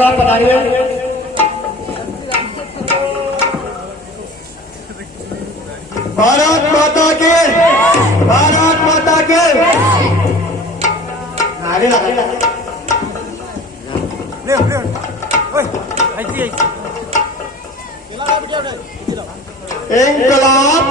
साहब बताइए। भारत माता के, भारत माता के। आगे लगा इंकलाब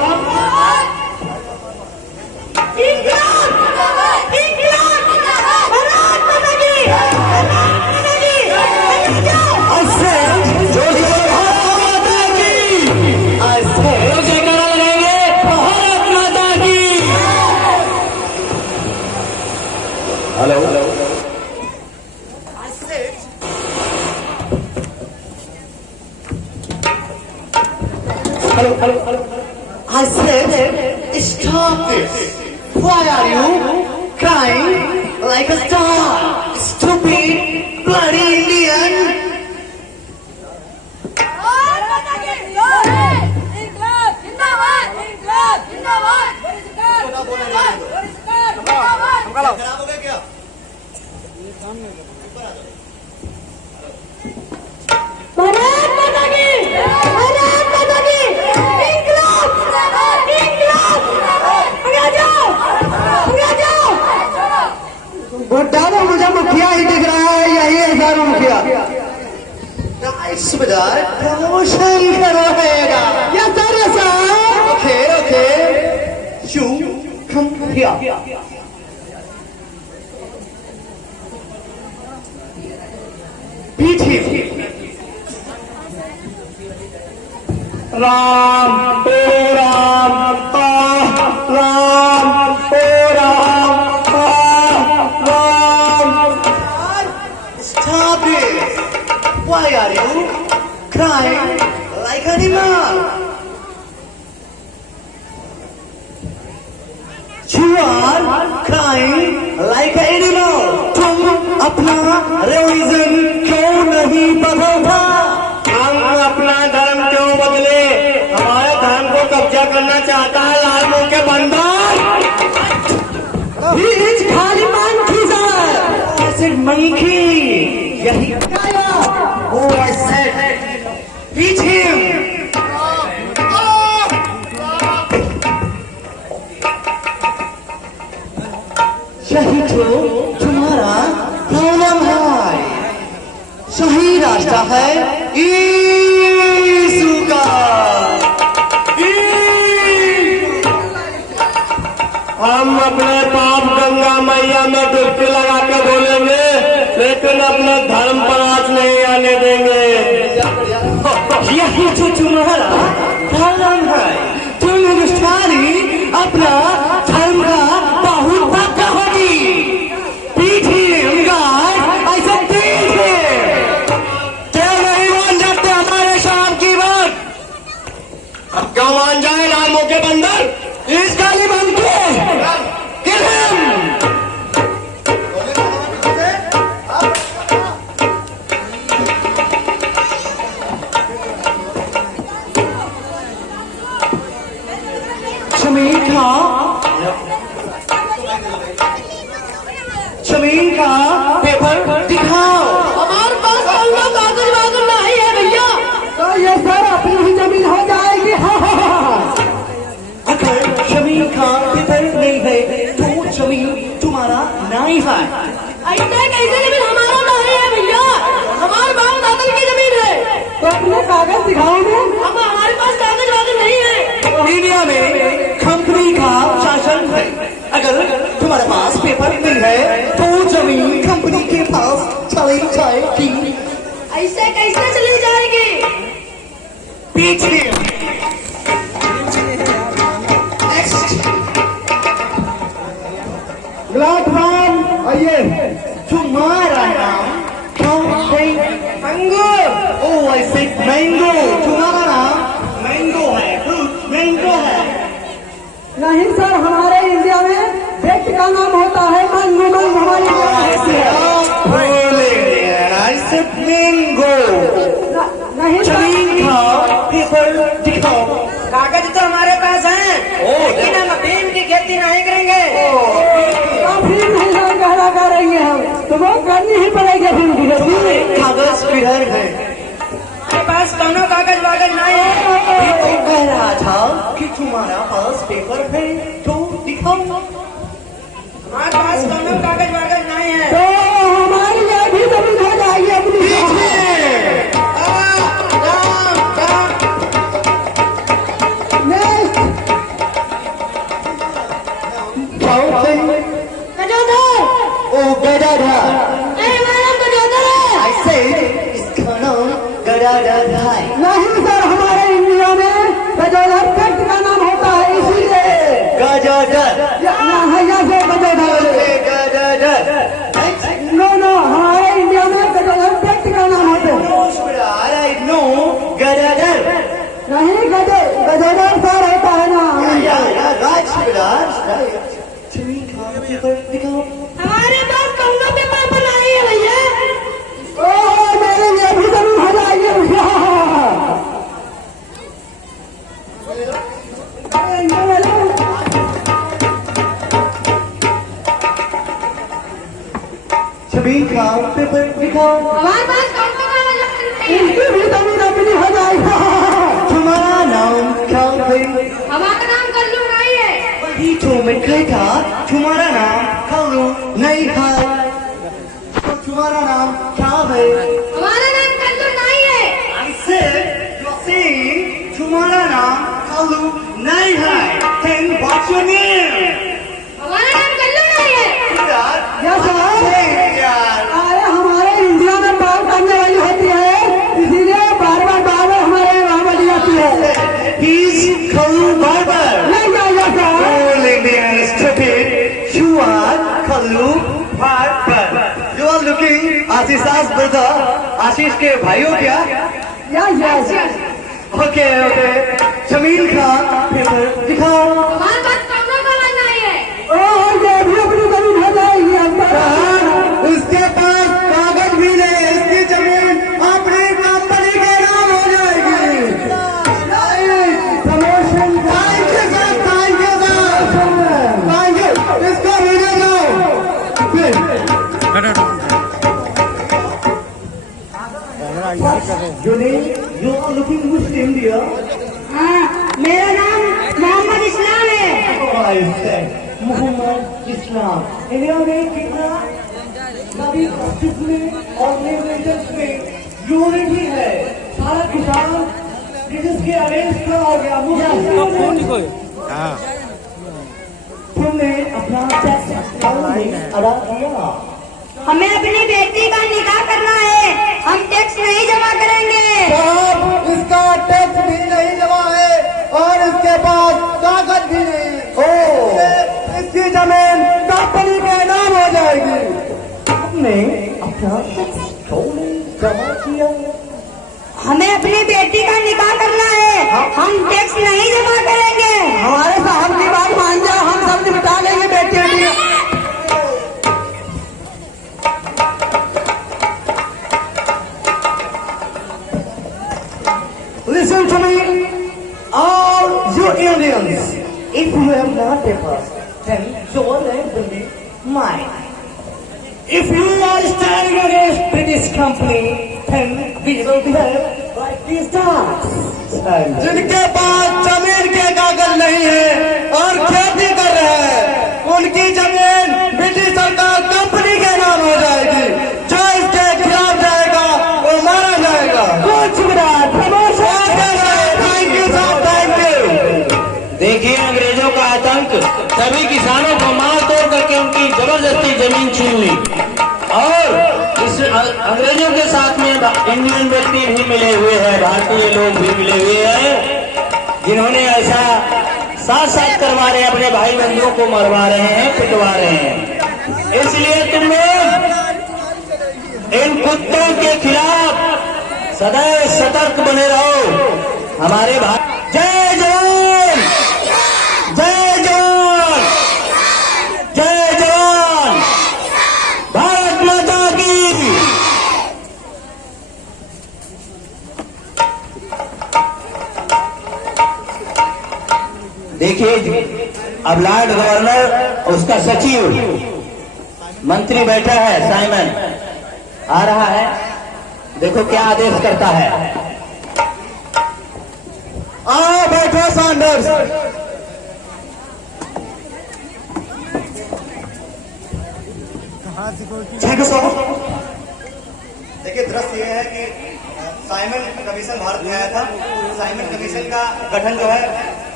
I said, stop this. Why are you crying like a star? Stupid, bloody Indian. डालो मुझे मुखिया ही दिख रहा है, यही है हजारों मुखिया। सुबेदार प्रमोशन करवाएगा या तेरे साथ? Okay okay, you come here. Beat him. Ram ओ राम, राम ओ Ram, Stop it! Why are you crying like an animal? You are crying like an animal. तुम अपना रिलीजन क्यों नहीं बदलता? हम अपना धर्म क्यों बदले? हमारे धर्म को कब्जा करना चाहता है लाल मुंह के बंदर। He is खाली monkey sir. I said monkey. यही आया। Oh, I said, beat him. यही तो तुम्हारा प्रॉब्लम है। सही रास्ता है यीशु का। हम अपने पाप गंगा मैया में डुबकी लगा के बोलेंगे, लेकिन अपने धर्म पर आँच नहीं आने देंगे। यही तो तुम्हारा प्रॉब्लम है। तुम हिंदुस्तानी अपना धर्म का बहुत पक्का होगी। पीठ हिम गाइस, ऐसे पीठ हिम। क्या नहीं मान जाते हमारे शाम की बात? अब क्यों मान जाए लामों के बंदर? इस गाली बंद के किल हिम। जमीन का पेपर दिखाओ। हमारे पास कागज वागज नहीं है भैया। तो ये सर अपनी ही जमीन हो जाएगी। अगर जमीन का पेपर नहीं है तो जमीन तुम्हारा नहीं है। ऐसे कैसे जमीन हमारा नहीं है भैया? हमारे बाप दादा की जमीन है। तो अपने कागज दिखाओगे? अब हमारे पास कागज वागज नहीं है। इंडिया में कंपनी का शासन है। अगर तुम्हारे पास पेपर नहीं है तो जमीन कंपनी के पास चली जाएगी। ऐसे कैसे चली जाएगी? पीछे नेक्स्ट ग्लासराम आइए। तुम्हारा नाम कौन है? Mango. Oh I said mango. तुम्हारा नाम मैंगो है, फ्रूट मैंगो है। नहीं सर, हमारे इंडिया में व्यक्ति का नाम होता है मैंगो। हमारे मैंगो नहीं। जमीन का पेपर दिखाओ। कागज तो हमारे पास है, लेकिन हम अफीम की खेती नहीं करेंगे। अफीम नहीं लगा रही है हम। तो वो करनी ही पड़ेगी फिर तुम्हारे कागज किधर है? हमारे पास दोनों कागज वागज नहीं है। मैं तो कह रहा था कि तुम्हारा पास पेपर है तो दिखाओ। हमारे पास दोनों कागज वागज नहीं है। तो हमारी ये भी जमीन हो जाएगी अपनी। ओ गदाधर। I said इसका नाम गदाधर है। नहीं सर, हमारे इंडिया में गजोदर फैक्ट का नाम होता है, इसीलिए गदाधर। यहाँ से गजोदर। नो, हमारे इंडिया में गजोदर फैक्ट का नाम होता है। I know Gadadhar. नहीं, गजोदर सर होता है ना। हमारे पास दोनों पेपर बनाई है भैया। ओ मेरे लिए भी जमीन हो जाएगी भैया। छवि का पेपर दिखाओ। हमारे पास दोनों कागज वागज नहीं है। इनकी भी जमीन अपनी हो जाएगा। तुम्हारा नाम क्या है? हमारा नाम कल्लू नहीं है। वही तो मैं कहता, तुम्हारा नाम कल्लू नहीं है। तो तुम्हारा नाम क्या है? हमारा नाम कल्लू नहीं है। I said, you're saying तुम्हारा नाम कल्लू नहीं है। Then what's your name? हमारा नाम कल्लू नहीं है। Yes, sir. यार अरे हमारे इंडिया में बाल काटने वाली होती है, इसीलिए बार बार हमारे वहाँ बनी जाती है। he's Kullu barber. नहीं जाएगा sir. All Indian stupid. You are Kallu barber. You are looking Ashish brother. Ashish के भाइयों क्या? यस। ओके जमीन का पेपर दिखाओ। हमारे पास दोनों कागज नहीं है। ओ ये भी अपनी जमीन हो जाएगी अंदर। उसके पास कागज भी नहीं, इसकी जमीन अपनी कंपनी के नाम हो जाएगी। Promotion thank you sir, thank you sir, thank you. इसको video you are looking Muslim dear. हाँ, मेरा नाम मोहम्मद इस्लाम है। मोहम्मद इस्लाम। इंडिया में कितना सभी मस्जिद में और लैंग्वेजेस में यूनिटी है। सारा किसान ब्रिटिश के अगेंस्ट खड़ा हो गया। तुमने अपना टैक्स अदा किया। हमें अपनी बेटी का निकाह करना है। हम टैक्स नहीं जमा करेंगे। साहब इसका टैक्स भी नहीं जमा है और इसके पास कागज भी नहीं। इसकी जमीन कंपनी के नाम हो जाएगी। हमने अपना टैक्स क्यों नहीं जमा किया? हमें अपनी बेटी का निकाह करना है। हम टैक्स नहीं जमा करेंगे। हमारे साहब की बात मान जाओ, हम सब निपटा लेंगे बेटी। Listen to me, all you Indians. If you have not papers, then your name will be mine. If you are standing against British company, then we will behave like these dogs. जिनके पास जमीन के कागज नहीं है और खेती कर रहे हैं, उनकी जमीन ब्रिटिश सरकार कंपनी के नाम हो जाएगी। जो इसके खिलाफ जाएगा वो मारा जाएगा। Thank you sir, thank you. देखिए अंग्रेजों का आतंक सभी किसानों को मार तोड़ करके उनकी जबरदस्ती जमीन छीन ली और इस अंग्रेजों के साथ में इंडियन व्यक्ति भी मिले हुए हैं, भारतीय लोग भी मिले हुए हैं, जिन्होंने ऐसा साथ साथ करवा रहे हैं, अपने भाई बंधुओं को मरवा रहे हैं, पिटवा रहे हैं। इसलिए तुम लोग इन कुत्तों के खिलाफ सदैव सतर्क बने रहो। हमारे भाई जय जवान, जय जवान, जय जवान, भारत माता की। देखिए अब लॉर्ड गवर्नर उसका सचिव मंत्री बैठा है साइमन, आ रहा है, देखो क्या आदेश करता है। आओ बैठो सैंडर्स। ठीक है साहब। देखिए दृश्य ये है कि साइमन कमीशन भारत में आया था। साइमन कमीशन का गठन जो है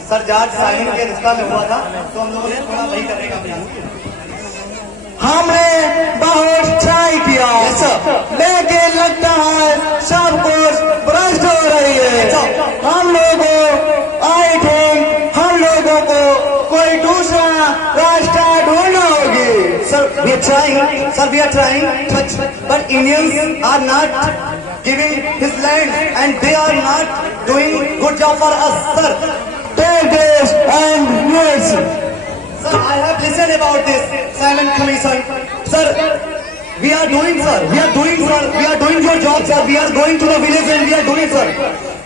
सर जॉर्ज साइमन के अध्यक्षता में हुआ था, तो हम लोगों ने थोड़ा वही करने का प्रयास किया। हमने बहुत ट्राई किया लेकिन लगता है सब कुछ भ्रष्ट हो रही है। हम लोगों आई थिंक हम लोगों को कोई दूसरा रास्ता ढूंढना होगी। Sir, we are trying, but Indians are not giving his land and they are not doing good job for us, sir. Take this and yes. Sir, I have listened about this Simon Commission. Sir, we are doing your job, sir. We are going to the village and we are doing, sir.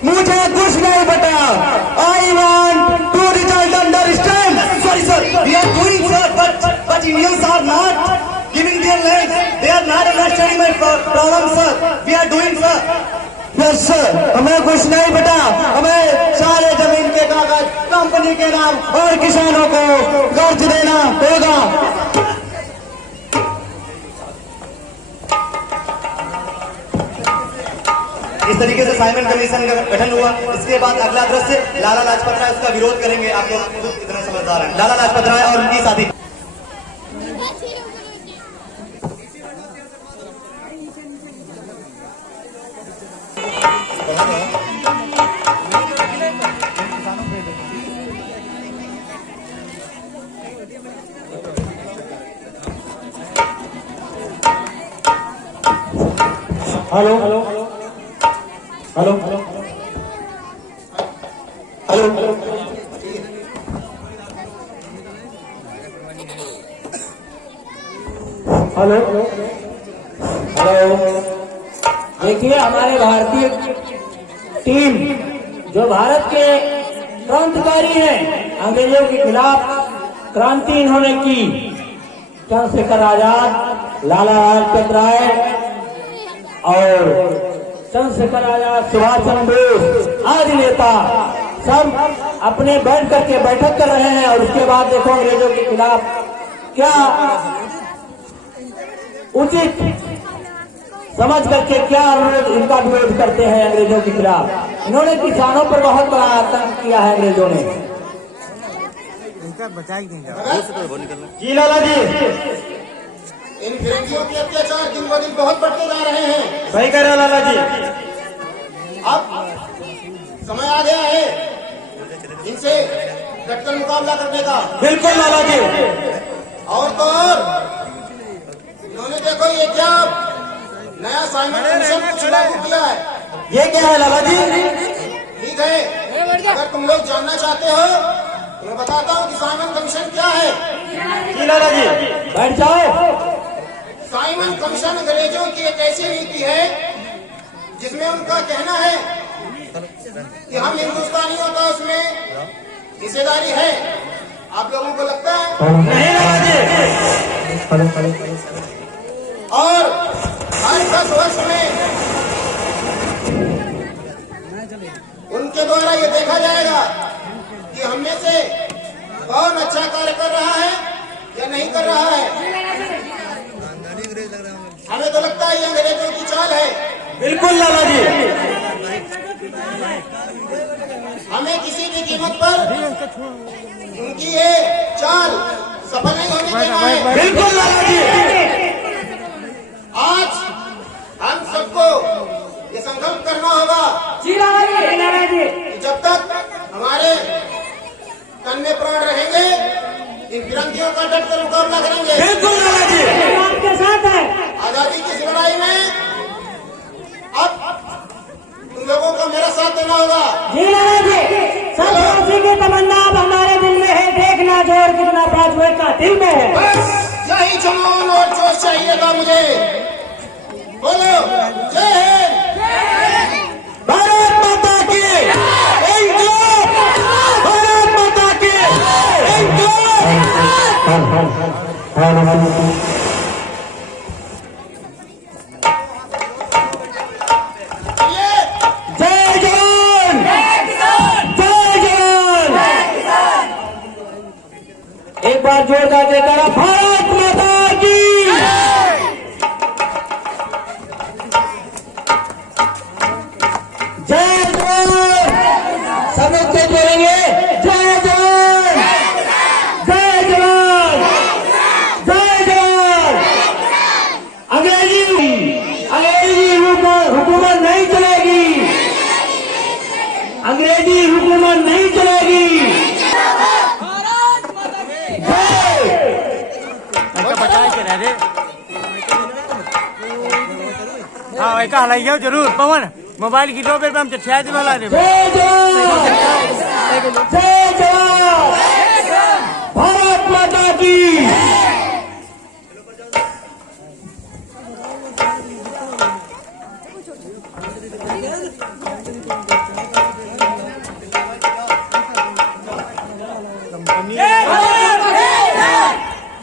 मुझे कुछ नहीं पता। I want to result understand. Sorry, sir. We are doing, sir, but Indians are not giving their land. They are not understanding my problem, sir. We are doing, sir. Yes sir, हमें कुछ नहीं पता। हमें सारे जमीन के कागज company के नाम और किसानों को कर्ज देना होगा। इस तरीके से साइमन कमीशन का गठन हुआ। इसके बाद अगला दृश्य लाला लाजपत राय, उसका विरोध करेंगे। आप लोग खुद इतना समझदार हैं। लाला लाजपत राय और उनकी साथी। Hello hello hello hello hello hello, देखिए हमारे भारतीय टीम जो भारत के क्रांतिकारी हैं, अंग्रेजों के खिलाफ क्रांति इन्होंने की। चंद्रशेखर आजाद, लाला लाजपत राय और चंद्रशेखर आजाद, सुभाष चंद्र बोस आदि नेता सब अपने बैठ करके बैठक कर रहे हैं। और उसके बाद देखो अंग्रेजों के खिलाफ क्या उचित समझ करके क्या इनका विरोध करते हैं अंग्रेजों के खिलाफ। इन्होंने किसानों पर बहुत बड़ा आतंक किया है अंग्रेजों ने। जी लाला जी, इन फिरंगियों के अत्याचार दिन ब दिन बहुत बढ़ते जा रहे हैं। सही कह रहे हो लाला जी। अब समय आ गया है इनसे डटकर मुकाबला करने का। बिल्कुल लाला जी। और तो और इन्होंने देखो ये क्या नया साइमन कमीशन कुछ लागू किया है। ये क्या है लाला जी? ठीक है, अगर तुम लोग जानना चाहते हो तो मैं बताता हूँ कि साइमन कमीशन क्या है। जी लाला जी। बैठ जाओ। साइमन कमीशन अंग्रेजों की एक ऐसी नीति है जिसमें उनका कहना है कि हम हिंदुस्तानियों का उसमें हिस्सेदारी है। आप लोगों को लगता है? नहीं लाला जी। और हर 10 वर्ष में उनके द्वारा ये देखा जाएगा कि हम में से कौन अच्छा कार्य कर रहा है या नहीं कर रहा है। हमें तो लगता है ये अंग्रेजों की चाल है। बिल्कुल लाला जी। हमें किसी भी कीमत पर उनकी ये चाल सफल नहीं होने देना है। बिल्कुल लाला जी। आज हम सबको ये संकल्प करना होगा जी लाला जी। कि जब तक हमारे तन में प्राण रहेंगे इन फिरंगियों का डटकर मुकाबला करेंगे। बिल्कुल लाला जी। आपके साथ है। आजादी की इस लड़ाई में अब तुम लोगों को मेरा साथ देना होगा। जी लाला जी, संतोषी की तमन्ना अब हमारे दिल में है। देखना जोर कितना बाजुए का दिल में है। बस यही जुनून और जोश चाहिएगा मुझे। बोलो जय हिंद। भारत माता की इंक्लाब। भारत माता की इंक्लाब। जोरदार देकर भारत माता की जय जवान। सब लोग तेज बोलेंगे जय जवान, जय जवान, जय जवान। अंग्रेजी हुकूमत नहीं चलेगी, अंग्रेजी हुकूमत नहीं चलेगी। हाँ एक हलाई जाओ जरूर पवन मोबाइल की दो बेर पे हम चिट्ठिया दी वाला रे जय जवान, जय जवान, भारत माता की।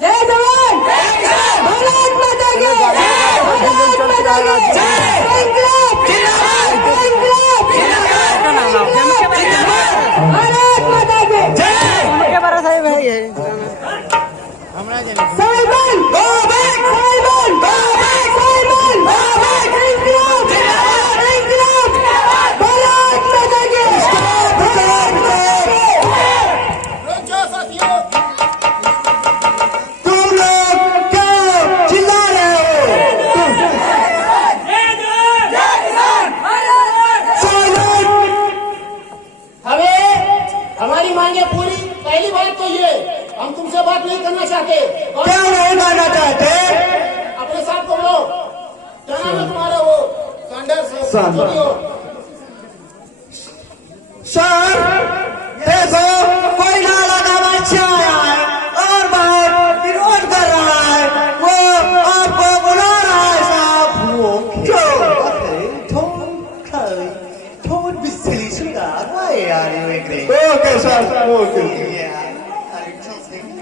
जय जवान, भारत माता की, भारत माता की, इंकलाब, इंकलाब, भारत माता की क्या बारा साहब है ये Simon go back, Simon go back, Simon go back, इंकलाब, इंकलाब, भारत माता की, भारत माता की। रुक जाओ साथियों, तुम लोग क्यों चिल्ला रहे हो? हमें हमारी मांगे पूरी। पहली बात तो ये, हम तुमसे बात नहीं करना चाहते। क्या नहीं मानना चाहते? अपने साथ को लो। क्या नाम है तुम्हारा? वो सैंडर्स सैंडर्स। जो भी हो। सर देखो कोई नाला का बच्चा आया है और बाहर विरोध कर रहा है, वो आपको बुला रहा है साहब। वो क्यों? Don't be silly, sweetheart. Why are you angry? Okay sir, okay Yeah.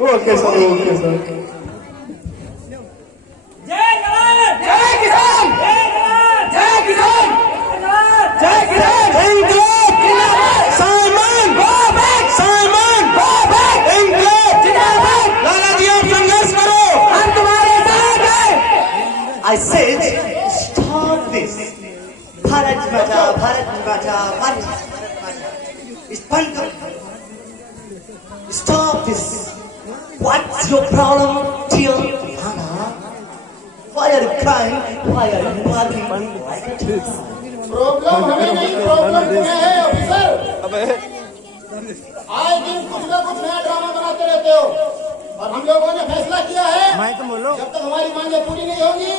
Okay sir, okay sir. जय जवान, जय किसान, जय जवान, जय किसान, जय किसान, इंकलाब जिंदाबाद, Simon go back, Simon go back, इंकलाब जिंदाबाद। लाला जी आप संघर्ष करो, हम तुम्हारे साथ हैं। I said, stop this. Bharat माता, भारत माता, भारत माता. It's band karo. Stop this. What's your problem, dear Hannah? Why are you crying? Why are you barking like a child? Problem हमें नहीं, प्रॉब्लम तुम्हें है ऑफिसर। आए दिन कुछ ना कुछ नया ड्रामा बनाते रहते हो और हम लोगों ने फैसला किया है मैं तो बोलो जब तक हमारी मांगे पूरी नहीं होगी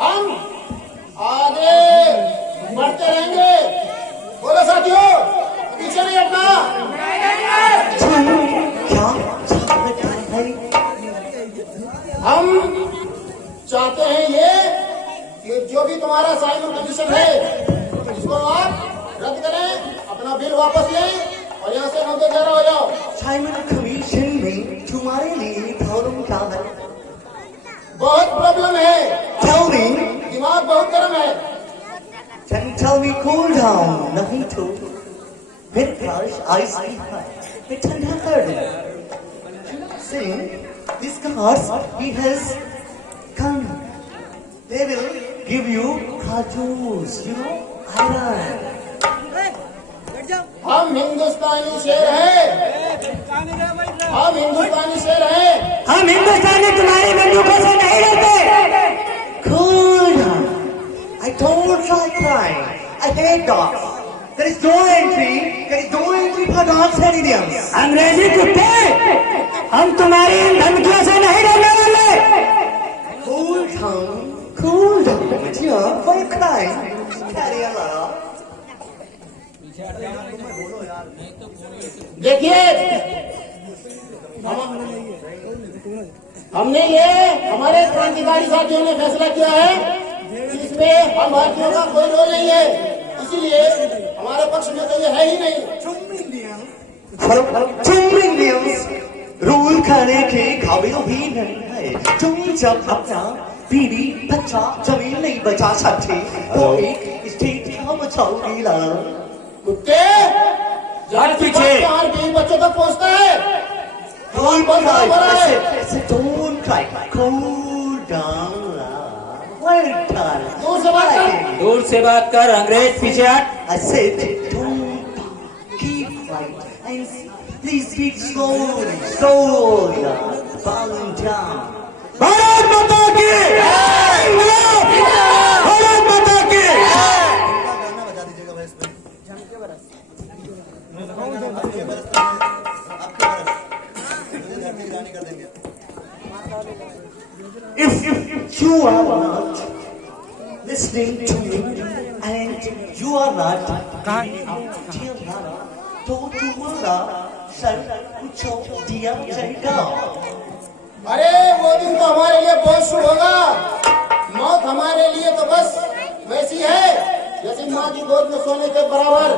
हम आगे बढ़ते रहेंगे। बोलो साथियों, पीछे नहीं हटना। क्या? हम चाहते हैं ये कि जो भी तुम्हारा साइमन कंडीशन है इसको आप रद्द करें, अपना बिल वापस लें और यहाँ से 9-11 हो जाओ। साइमन कमीशन में तुम्हारे लिए प्रॉब्लम क्या है? बहुत प्रॉब्लम है, Tell me. दिमाग बहुत गर्म है। Can you tell me cool down? नहीं तो फिर crush ice की है, फिर ठंडा कर दे। See, this cars he has come. They will give you cartoons, you know, iron. हम हिंदुस्तानी शेर हैं, हम हिंदुस्तानी शेर हैं। हम हिंदुस्तानी तुम्हारी बंदूकों से नहीं डरते। Cool down. I don't like crying. I hate dogs. There is no entry for dogs and idioms. अंग्रेजी कुत्ते, हम तुम्हारी इन धमकियों से नहीं डरने वाले। Cool down, dear. Why you crying? Carry on. देखिए, हमने ये हमारे क्रांतिकारी साथियों ने फैसला किया है कि इसमें हम भारतीयों का कोई रोल नहीं है, इसीलिए हमारे पक्ष में तो ये है ही नहीं। तुम इंडियंस रूल करने के काबिल भी नहीं है। तुम जब अपना बीवी बच्चा जमीन नहीं बचा सकते तो एक स्टेट का बचाओगे ला। कुत्ते, हट पीछे। हर बीवी बच्चों तक पहुंचता है। Don't बहुत खराब हो रहा है। cry. I said, don't cry. Cool down. Well done. दूर से बात कर। दूर से बात कर, अंग्रेज पीछे हट। I said, don't keep quiet and please speak slowly, slowly. Bowing down. Bharat Mata की भारत माता की गाना बजा दीजिएगा भाई इसमें आपके बरस आपके बरस मुझे धरती गानी कर देंगे If you are not listening to me and you are not dear Nana, तो तुम्हारा सर कुछ दिया जाएगा. अरे वो दिन तो हमारे लिए बहुत शुभ होगा। मौत हमारे लिए तो बस वैसी है जैसे माँ की गोद में सोने के बराबर।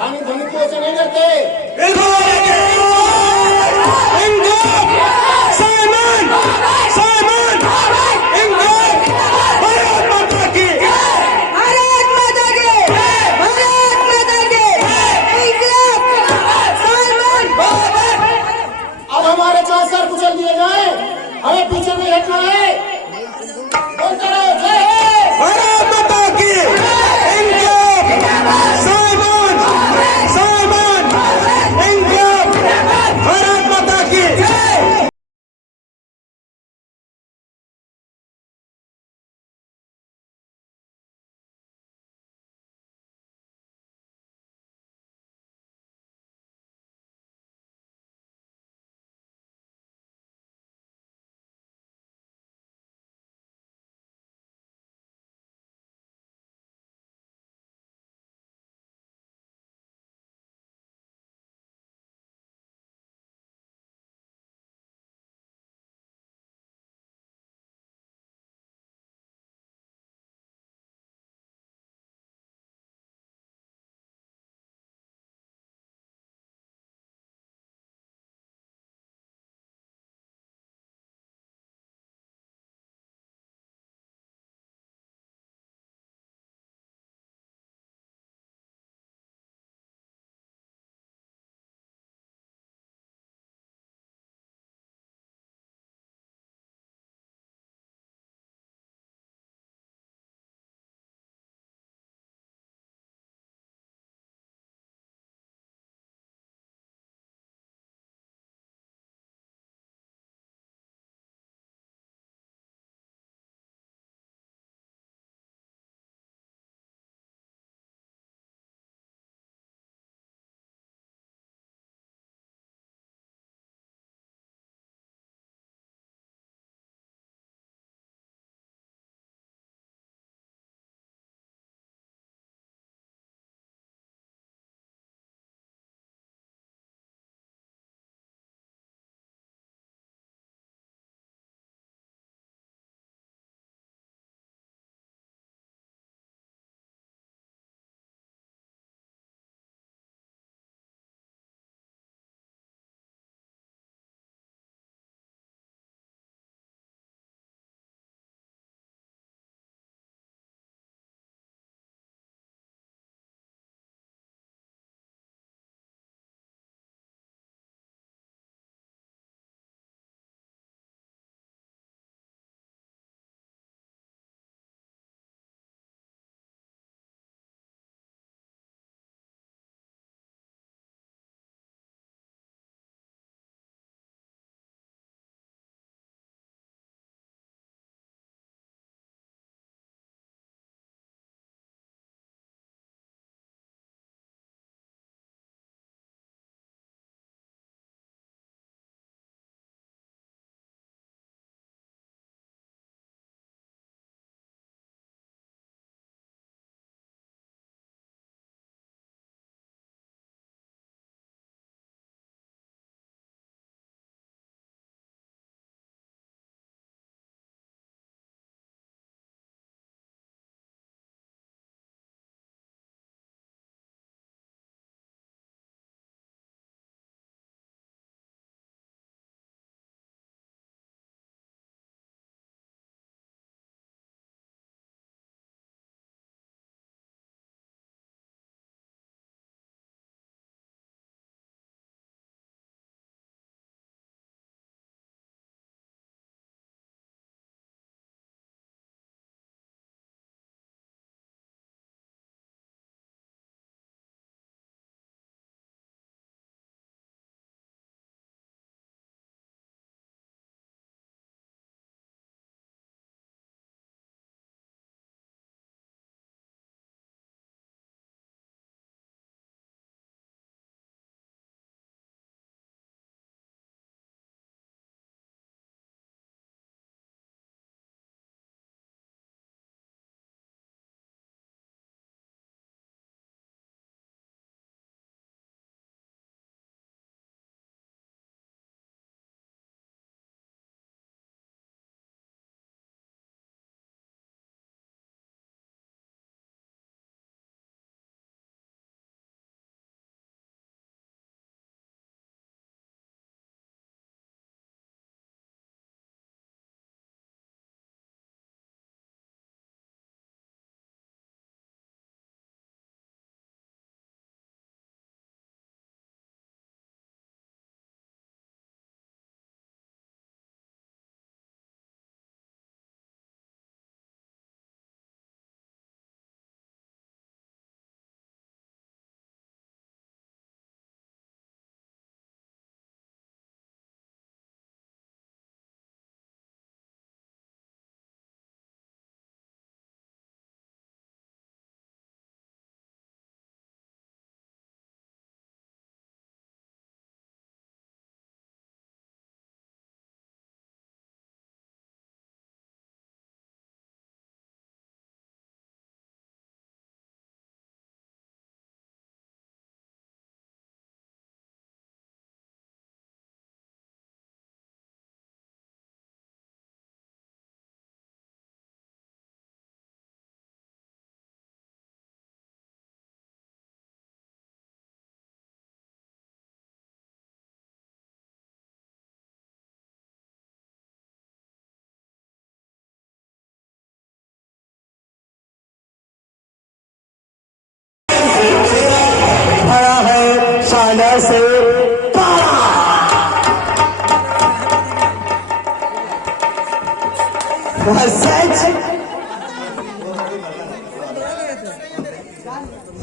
हम इन धमकियों से नहीं डरते।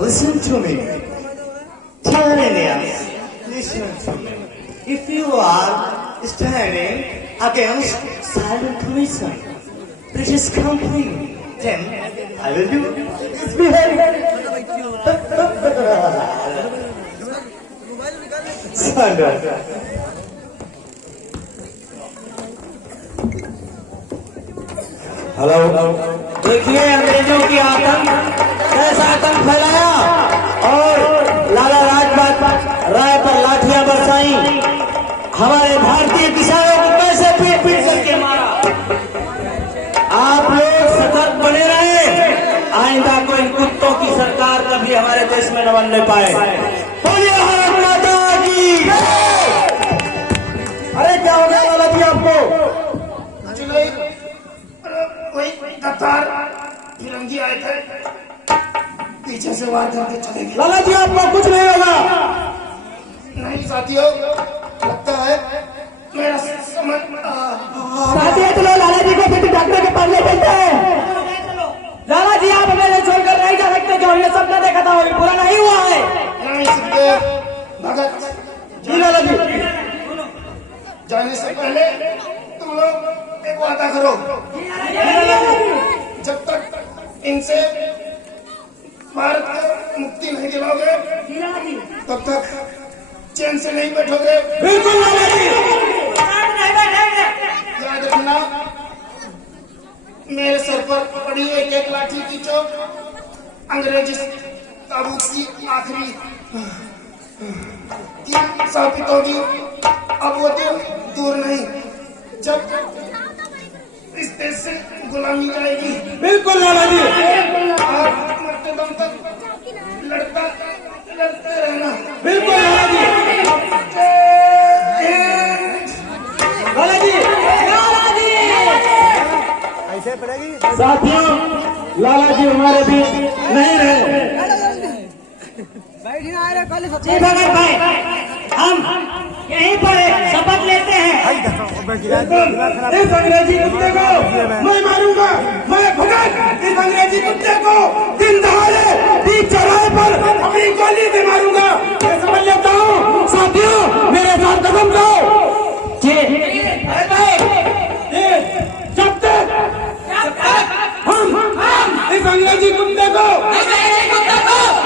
listen to me. Tyrannians, listen to me. If you are standing against silent commission, British company, then I will do misbehaving. Hello, देखिए अंग्रेजों की आतंक कैसा आतंक फैलाया और लाला लाजपत राय पर लाठियां बरसाई, हमारे भारतीय किसानों को कैसे पीट पीट करके मारा। आप लोग सतर्क बने रहे, आइंदा को इन कुत्तों की सरकार कभी हमारे देश में न बनने पाए। बोलिए भारत माता की। अरे क्या हो गया लाला जी आपको? कोई कतार फिरंगी आए थे, पीछे से वार करके चले गए। लाला जी आपको कुछ नहीं होगा। नहीं साथियों, लगता है मेरा समझ साथियों चलो लाला जी को फिर डॉक्टर के पास ले चलते हैं। लाला जी आप हमें छोड़कर नहीं जा सकते, जो हमने सपना देखा था वो पूरा नहीं हुआ है। नहीं सकते भगत जी लाला जी, जाने से पहले तुम लोग एक वादा करो, जब तक इनसे भारत को मुक्ति नहीं दिलाओगे तब तक चैन से नहीं बैठोगे। बिल्कुल लाला जी। याद रखना, मेरे सर पर पड़ी एक एक लाठी की चोट अंग्रेजी ताबूत की आखिरी की साबित होगी। अब वो दिन दूर नहीं जब इस देश से गुलामी जाएगी। बिल्कुल लाला जी। आप मरते दम तक लड़ते रहना। बिल्कुल लाला जी। लाला जी, ऐसे पड़ेगी। साथियों लाला जी हमारे बीच नहीं रहे। जी भगत भाई, हम यहीं पर शपथ लेते हैं। इस अंग्रेजी कुत्ते को मैं मारूंगा, मैं भगत इस अंग्रेजी कुत्ते को दिन दहाड़े बीच चौराहे पर अपनी गोली से मारूंगा, मैं समझ लेता हूँ। साथियों मेरे साथ कदम लो। जब तक हम इस अंग्रेजी कुत्ते को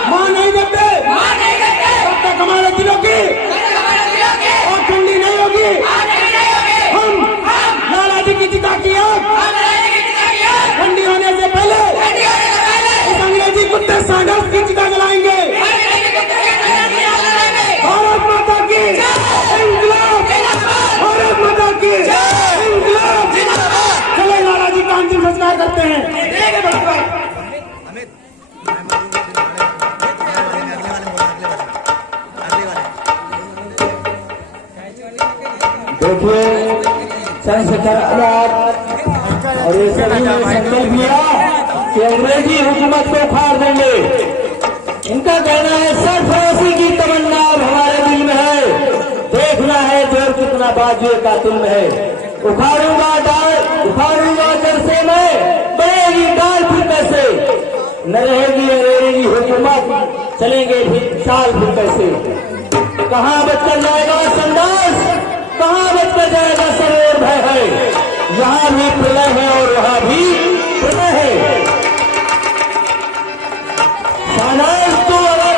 मां नहीं देते तब तक हमारे दिलों की और ठंडी नहीं होगी। हम लाला जी की चिता की आग ठंडी होने से पहले इस अंग्रेजी कुत्ते सैंडल्स की चिता जलाएंगे। भारत माता की इंकलाब, भारत माता की इंकलाब। चले लाला जी का अंतिम संस्कार करते हैं। देखिए चंद्रशेखर आजाद और ये सभी ने संकल्प लिया कि अंग्रेजी हुकूमत को उखाड़ देंगे। इनका कहना है सरफरोशी की तमन्ना अब हमारे दिल में है, देखना है जोर कितना बाजुए कातिल में है। उखाड़ूंगा डाल, उखाड़ूंगा जड़ से मैं, बढ़ेगी डाल फिर कैसे, न रहेगी अंग्रेजी हुकूमत, चलेंगे फिर चाल फिर कैसे। कहाँ बचकर जाएगा संदास, कहाँ बचकर जाएगा सरोवर भय है, यहाँ भी प्रलय है और वहाँ भी प्रलय है। सानास तू अगर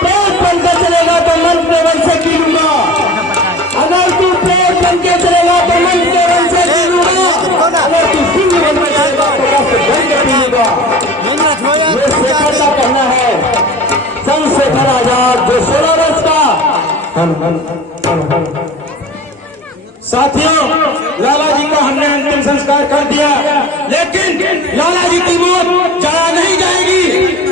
प्रेत बनकर चलेगा तो मंत्र के वन से कीलूंगा, अगर तू प्रेत बन के चलेगा तो मंत्र के वन से कीलूंगा, अगर तू सिंह बन के चलेगा तो रक्त बन के पीलूंगा। ये शेखर का कहना है, चंद्रशेखर आजाद जो 16 वर्ष का। साथियों लाला जी का हमने अंतिम संस्कार कर दिया, लेकिन लाला जी की मौत जाया नहीं जाएगी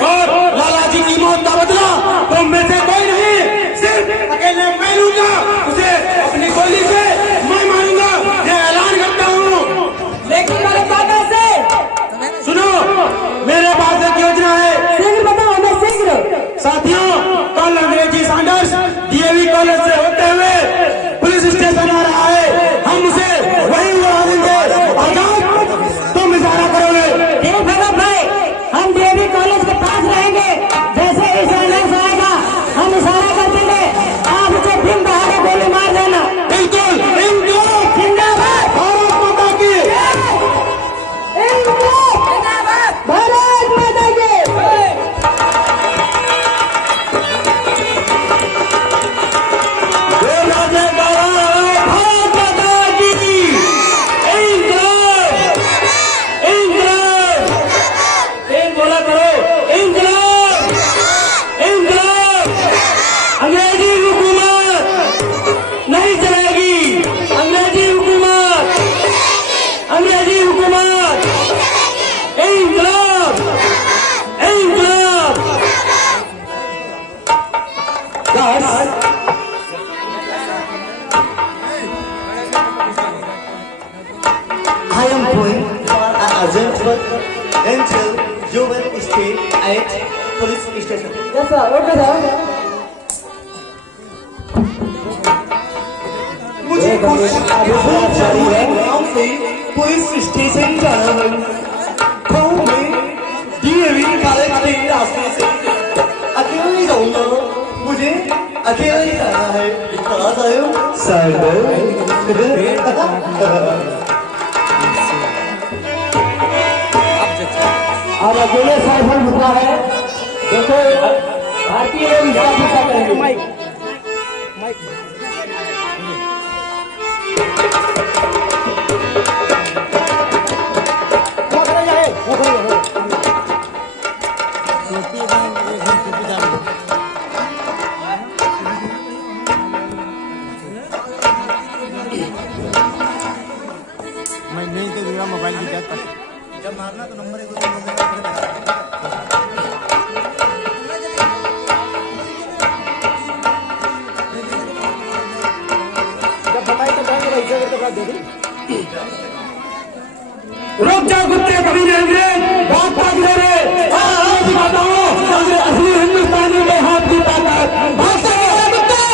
और लाला जी की मौत का बदला तुम में से कोई नहीं, सिर्फ अकेले मैं लूंगा। उसे अपनी गोली से मैं मारूंगा, ये ऐलान करता हूँ। लेकिन मेरे बाबा से सुनो, मेरे पास एक योजना है। शीघ्र बताओ, हमें शीघ्र। साथियों कल अंग्रेजी सैंडल्स डीएवी कॉलेज से होते हुए पुलिस स्टेशन आ रहा है, हम उसे वहीं उड़ा देंगे। आजाद तुम इशारा करोगे। भगत भाई सर ओके सर मुझे गांव से पुलिस स्टेशन जाना है। गांव में डीएवी कॉलेज के रास्ते से अकेले जाऊंगा। मुझे अकेले ही जाना है। कहाँ जाऊँ? अब अकेले साइबर मुद्दा है। देखो भारतीय लोग इसका पीछा करेंगे। मैं नहीं तो दूंगा मोबाइल की जात पर जब मारना तो नंबर जब बताई तो बैंक वैसे करके बात दे दी। रुक जाओ कुत्ते, कभी रहेंगे बात बात रे। आज बताओ असली हिंदुस्तानी में हाथ की ताकत। भाषा के कुत्ते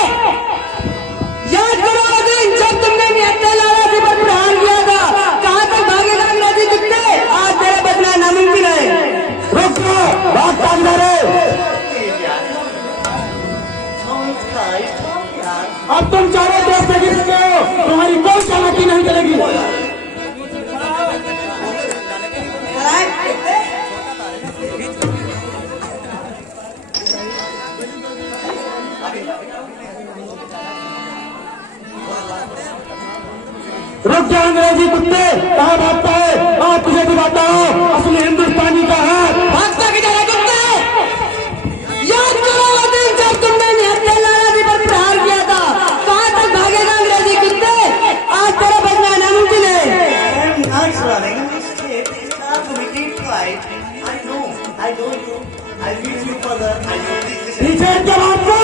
याद करो अजीम, जब तुमने निहत्थे लाला जी पर प्रहार किया था, कहाँ तक भागेगा अंग्रेजी कुत्ते? आज तेरा बचना नामुमकिन है। रुक जाओ, बात बात रे। अब तुम चारों देश से गिर चुके हो, तुम्हारी कोई चालाकी नहीं चलेगी। रुक जा अंग्रेजी कुत्ते, कहाँ भागता है? आज तुझे दिखाता हूँ असली हिंदुस्तानी का है। भागता की तरह कुत्ते। याद करो अजीम, जब तुमने निहत्थे लाला जी पर प्रहार किया था, कहाँ तक भागेगा अंग्रेजी कुत्ते? आज तेरा बचना नामुमकिन है। I am not running. Stop making fight. I know you. I will you further. I know this. पीछे जवाब दो।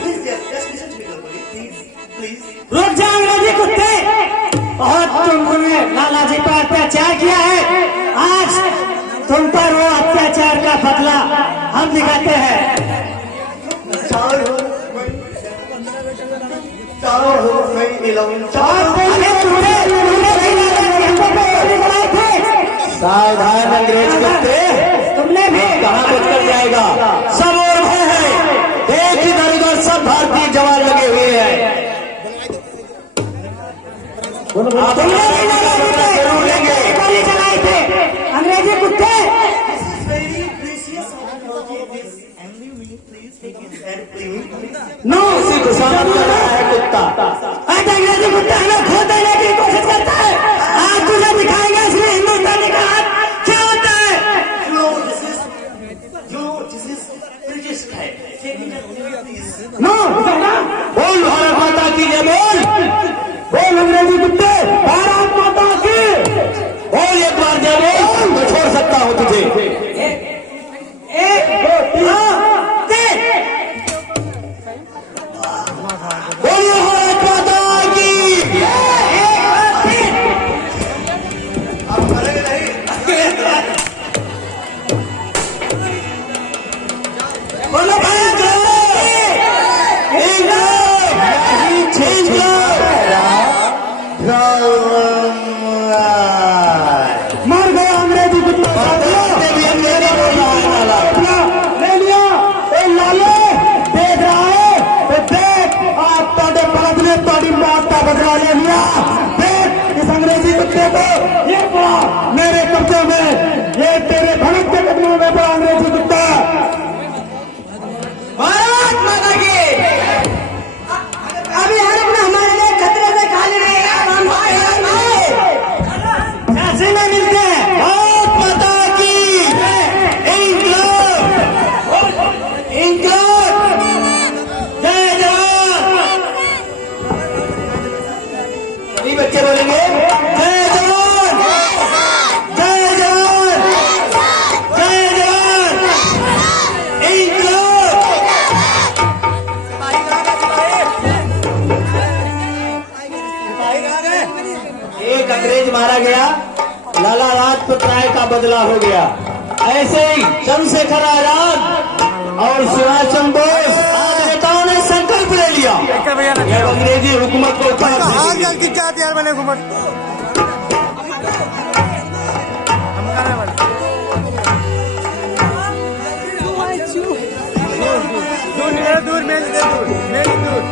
Please, just listen to me carefully. Please. रुक जा अंग्रेजी कुत्ते, बहुत तुमने लाला जी पर अत्याचार किया है। आज तुम पर वो अत्याचार का बदला हम दिखाते हैं। सावधान अंग्रेज कुत्ते, तुमने भी कहाँ बचकर जाएगा? सब और है, एक इधर उधर सब भारतीय जवान लगे हुए हैं। जरूर लेंगे। गोली चलाए थे अंग्रेजी कुत्ते। Very precious technology. This angry me. Please take it and please. No उसी को सामने कर रहा है कुत्ता। आज अंग्रेजी कुत्ते हमें खो देने की कोशिश करता है। आज तुझे दिखाएंगे इसलिए हिंदुस्तानी का हाथ क्या होता है। This is British type. Take it and please. No बोल भारत माता की जय बोल। बोल अंग्रेजी कुत्ते, भारत माता की बोल। एक बार जय बोल तो छोड़ सकता हूँ तुझे। एक दो तीन बोलिए भारत माता की। आप करेंगे नहीं। बोलो भारत मर गया अंग्रेजी कुत्ता। ले लिया लाले, देख रहा है तो देख, आप ताड़े परत ने ताड़ी मौत का बदला ले लिया। देख इस अंग्रेजी कुत्ते को, ये पड़ा मेरे कब्जे में, ये तेरे भड़क के कदमों में पड़ा अंग्रेजी कुत्ता। भारत माता की। अभी हड़प ने हमारे लिए खतरे से खाली नहीं है। हम ऐसे नहीं मिलते। भारत माता की इंकलाब, इंकलाब, जय जवान। सभी बच्चे बोलेंगे जय जवान, जय जवान, जय जवान, इंकलाब। एक अंग्रेज मारा गया, लाला लाजपत राय का बदला हो गया। ऐसे ही चंद्रशेखर आजाद और सुभाष चंद्र बोस आज नेताओं ने संकल्प ले लिया एक भैया कि अब अंग्रेजी हुकूमत को उखाड़ देंगे। की क्या तैयार बने घुमट दूर मेरी दूर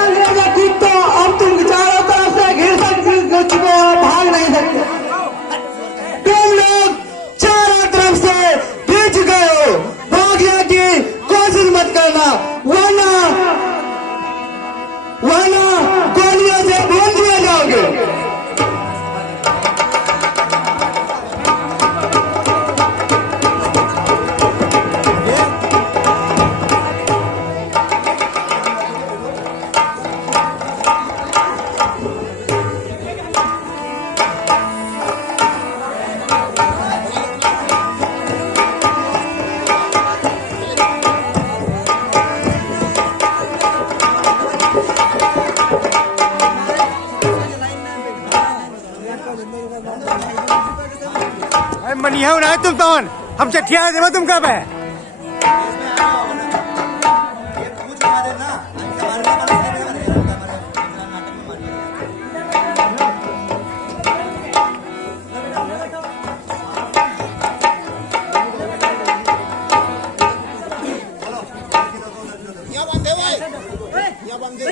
अंग्रेजा कुत्तो, अब तुम चारों तरफ से घिर चुके हो, भाग नहीं सकते। तुम लोग चारों तरफ से घिर चुके हो, भागने की कोशिश मत करना वरना गोलियों से भून दिए जाओगे। मनिया ना तुम तवन हम चठिया देव तुम कब है यहाँ बांधे हुए यहाँ बांधे।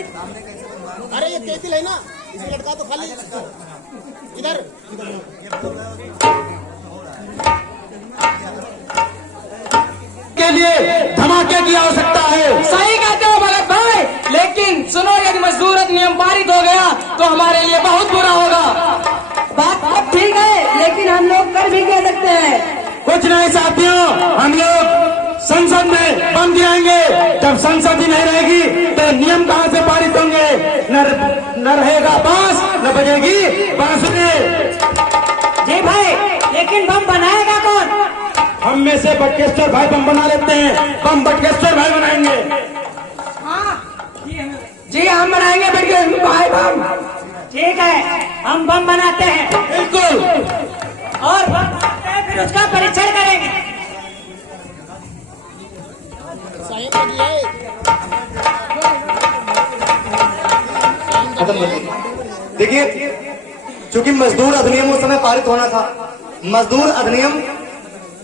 अरे ये कैसी है ना, इसे लटका तो खाली इधर। के लिए धमाके की आवश्यकता है। सही कहते हो भगत भाई, लेकिन सुनो, यदि मजदूर नियम पारित हो गया तो हमारे लिए बहुत बुरा होगा। बात अब ठीक है, लेकिन हम लोग कर भी कह सकते हैं। कुछ नहीं साथियों, हम लोग संसद में बम गिराएंगे। जब संसद ही नहीं रहेगी तो नियम कहाँ से पारित होंगे? न रहेगा बांस, न बजेगी बांसुरी। जी भाई, लेकिन बम बनाएगा कौन? हम में से बटकेश्वर भाई बम बना लेते हैं, बम बटकेश्वर भाई बनाएंगे। जी हम बनाएंगे बटकेश्वर भाई बम। ठीक है, हम बम बनाते हैं। बिल्कुल। और बम बनाते हैं, फिर उसका परीक्षण करेंगे। देखिए, चूंकि मजदूर अधिनियम उस समय पारित होना था, मजदूर अधिनियम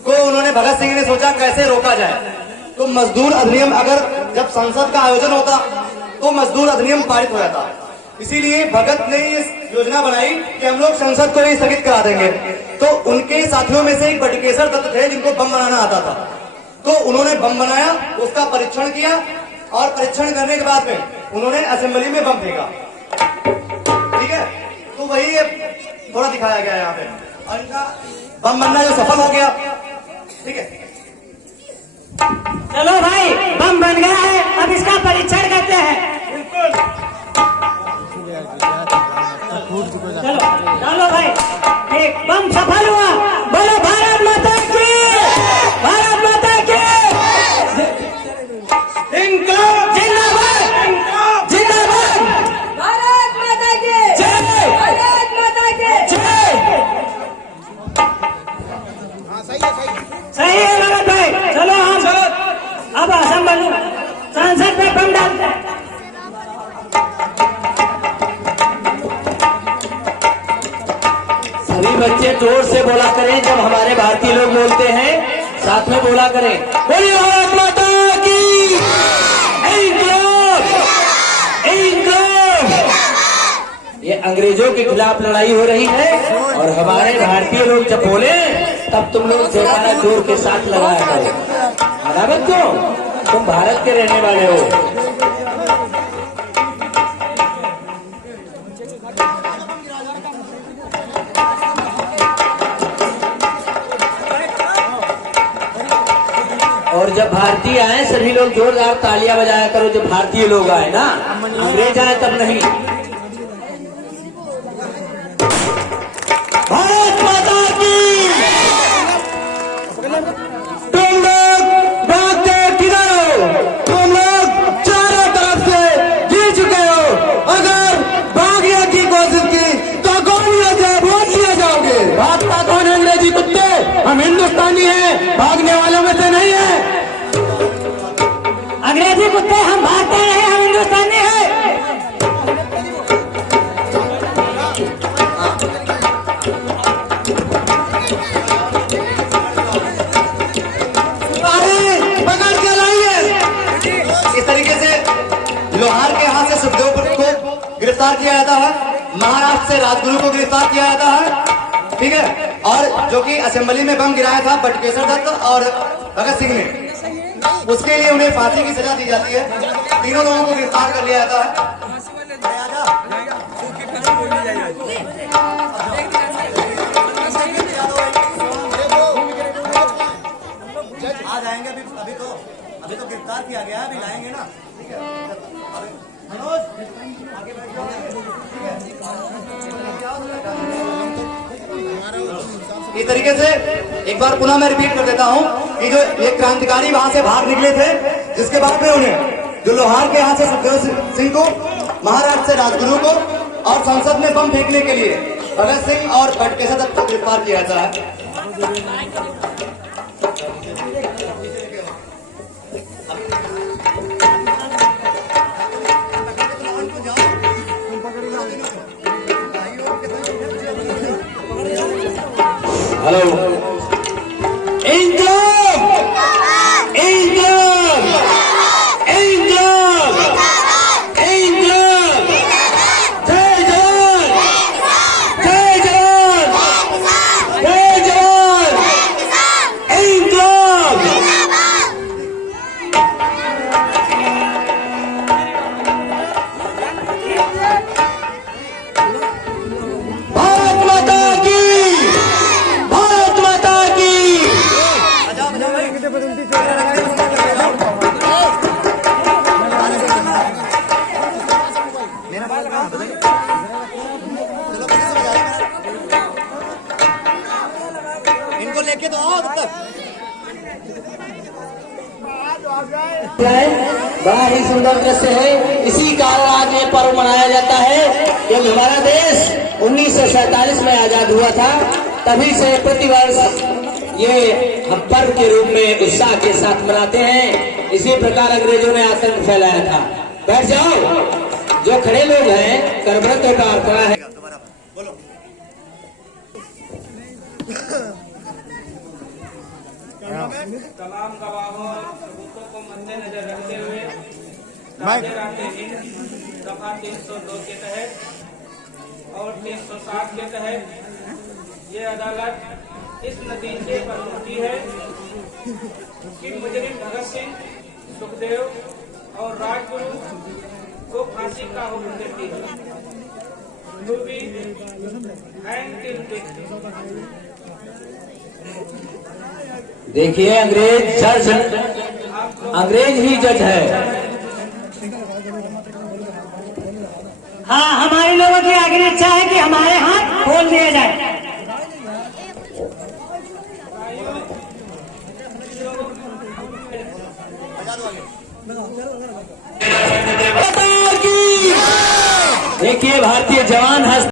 को उन्होंने भगत सिंह ने सोचा कैसे रोका जाए। तो मजदूर अधिनियम अगर जब संसद का आयोजन होता तो मजदूर अधिनियम पारित हो जाता। इसीलिए भगत ने इस योजना बनाई कि हम लोग संसद को ही स्थगित करा देंगे। तो उनके साथियों में से एक बटुकेश्वर दत्त थे जिनको बम बनाना आता था। तो उन्होंने बम बनाया, उसका परीक्षण किया और परीक्षण करने के बाद में उन्होंने असेंबली में बम फेंका। ठीक है, तो वही थोड़ा दिखाया गया यहाँ पे, और इनका बम बनना जो सफल हो गया। ठीक है, चलो भाई, बम बन गया है, अब इसका परीक्षण करते हैं। चलो चलो भाई, एक बम सफल हुआ। बोलो भारत माता की, भारत माता की जिंदाबाद, जिंदाबाद, भारत माता की जय, भारत माता की जय। हाँ सही है, सही है। सही है भगत भाई, चलो हम अब असेंबली संसद में बम डालते हैं। सभी बच्चे जोर से बोला करें, जब हमारे भारतीय लोग बोलते हैं साथ में बोला करें। बोलिए भारत माता की, इंकलाब, इंकलाब। ये अंग्रेजों के खिलाफ लड़ाई हो रही है और हमारे भारतीय लोग जब बोले तब तुम लोग जयकारा जोर के साथ लगाया करो। है ना बच्चों, तुम भारत के रहने वाले हो। और जब भारतीय आए सभी लोग जोरदार तालियां बजाया करो। जब भारतीय लोग आए ना, अंग्रेज आए तब नहीं। भारत माता की। तुम लोग भागते किधर हो? तुम लोग चारों तरफ से जीत चुके हो। अगर भागने की कोशिश की तो गोलियों से भून लिए जाओगे। भागता कौन है अंग्रेजी कुत्ते? हम हिंदू भागने वालों में से नहीं है। अंग्रेजी कुत्ते हम भागते नहीं, हम हिंदुस्तानी हैं। पकड़ के लाइए। इस तरीके से लोहार के हाथ से सुखदेव को गिरफ्तार किया जाता है, महाराष्ट्र से राजगुरु को गिरफ्तार किया जाता है, ठीक है। और जो कि असेंबली में बम गिराया था बटुकेश्वर दत्त और भगत सिंह ने, उसके लिए उन्हें फांसी की सजा दी जाती है। तीनों लोगों को गिरफ्तार कर लिया जाता है। आ जाएंगे अभी तो गिरफ्तार किया गया है, अभी लाएंगे ना, ठीक है। मनोज आगे बैठ जाओ, इस तरीके से एक बार पुनः मैं रिपीट कर देता हूं कि जो ये क्रांतिकारी वहां से बाहर निकले थे, जिसके बाद में उन्हें जो लोहार के हाथ से सुखदेव सिंह को, महाराष्ट्र से राजगुरु को और संसद में बम फेंकने के लिए भगत सिंह और बटुकेश्वर दत्त को गिरफ्तार किया जाता है। Hello, engine engine engine engine, जय जवान जय जवान जय जवान इंजन। भारत माता की, भारत माता की। इनको लेके तो आओ तब तक। बड़ा ही सुंदर दृश्य है। इसी कारण आज ये पर्व मनाया जाता है, क्योंकि हमारा देश 1947 में आजाद हुआ था। तभी से प्रतिवर्ष ये हम पर्व के रूप में उत्साह के साथ मनाते हैं। इसी प्रकार अंग्रेजों ने आतंक फैलाया था। बैठ जाओ, जो खड़े लोग हैं करवृत का प्रार्थना है। तमाम गवाहों और सबूतों को मद्देनजर रखते हुए दफा 302 के तहत और 307 के तहत ये अदालत इस नतीजे पर पहुंची है कि मुजरिम भगत सिंह, सुखदेव और राजगुरु को फांसी का हुक्म देती है। To be hanged till death। देखिए, अंग्रेज जज, अंग्रेज ही जज है। हाँ, हमारे लोगों की आखिरी इच्छा है कि हमारे हाथ खोल दिए जाए। देखिए, भारतीय जवान हंस